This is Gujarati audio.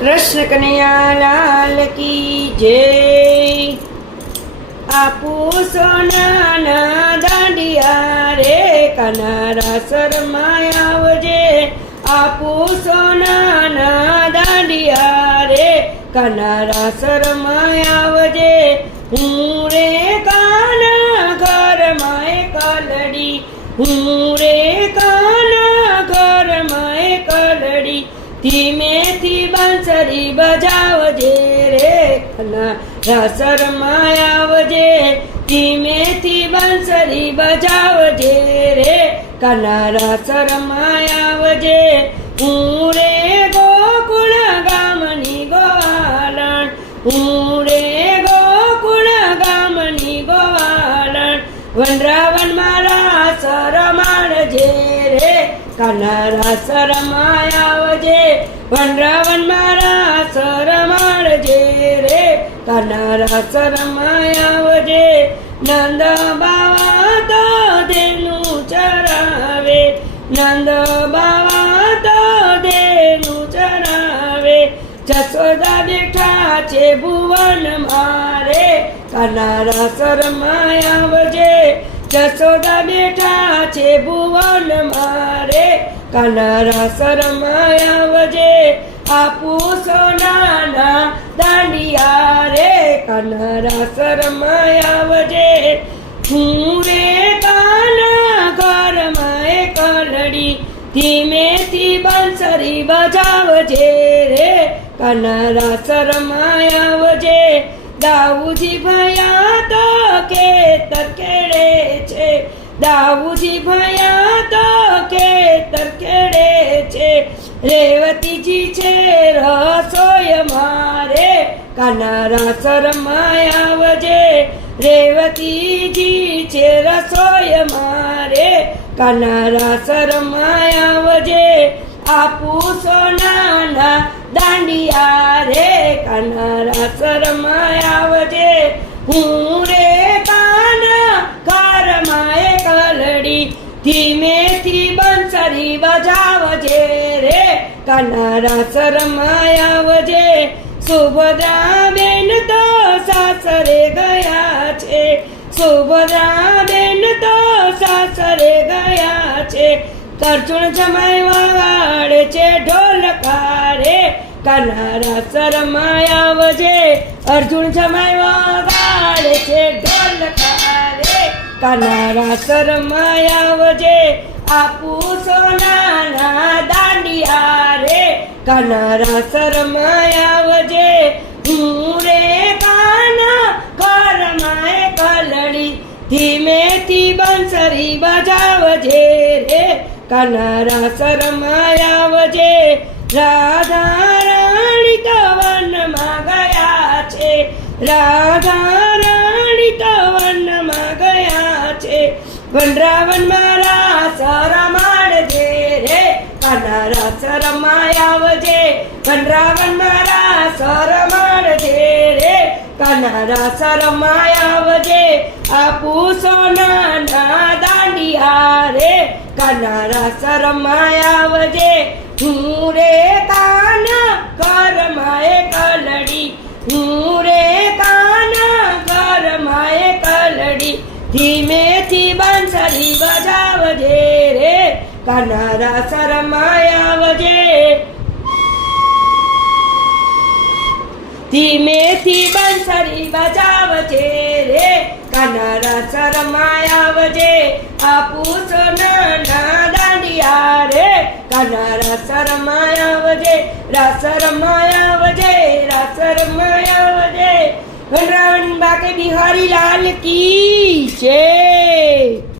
કૃષ્ણ કનૈયાલાલ કી જય. આપો સોનાના દાંડિયા રે, કનારા શરમાય આવજે. આપો સોનાના દાંડિયા રે, કનારા શરમાય આવજે. હું રે કાના ઘરમાં એ કલડી હું રે કાના ઘરમાં એ કલડી ધીમેથી બાંસરી બજાવજે રે કના રાસરમાં આવજે ધીમેથી બંસરી બજાવજે રે કના રસ રમાયાવજે હું રે ગોકુળ ગામની ગોવાલણ. હું રે ગોકુળ ગામની ગોવાલણ. વનરાવન રે કનારા શરમાય આવજે, વનરાવન મારા શરમાળજે રે. કનારા શરમાય આવજે, નંદ બાવા તો દેનું ચરાવે. નંદ બાવા તો દેનું ચરાવે. જસોદા બેઠા છે ભુવન મારે. કનારા શરમાય આવજે, જસોદા બેઠા છે ભુવન મારે. કનારા શરમાય વજે આપુ સોનાના દાંડિયા રે કનારા શરમાય વજે હું રે કાના ઘરમાં એ કલડી, ધીમેથી બંસરી બજાવજે રે. કનારા શરમાય વજે દાઉજી ભયા તો કે તકેડે છે. દાઉજી ભયા તો કનારા શરમાયા વજે રેવતીજી છે રસોય મારે કનારા શરમાયા વજે આપુ સોનાના દાંડિયા રે. કનારા શરમાયા વજે હું રે કાના કારમાએ કલડી ધીમેથી બંસરી બજાવજે રે. કનારા શરમાયા આવજે સુભદ્રા બેન તો સાસરે ગયા છે. સુભદ્રા બેન તો સાસરે ગયા છે. કરચુણ જમાઈ વાળે છે ઢોલકારે કનારા શરમાય આવજે. અર્જુન જમાઈ વાળે છે ઢોલકારે કનારા શરમાય આવજે. આપુ સોનાના દાંડિયા રે કનારા શરમાય કનારા શરમાયા વજે રાધા રાણી તો વનમાં ગયા છે. રાધા રાણી તો વનમાં ગયા છે. વનરાવન મારા શરમાડ દે રે. કનરા શરમાયા વજે વનરાવન મારા શરમાડ કનારા શરમાય આવજે આપુ સોનાના દાંડિયા રે કનારા શરમાય આવજે હું રે કાના ઘરમાં એ કલડી હું રે કાના ઘરમાં એ કલડી ધીમેથી બાંસરી બજાવજે રે કનારા શરમાય આવજે ધીમેથી બંસરી બજાવજે રે. કનારા શરમાય આવજે આપુ સોનાના દાંડિયા રે. કનારા શરમાય આવજે રાસરમાય આવજે રાસરમાય આવજે વનરાવણ બાકે બિહારી લાલ કી જય.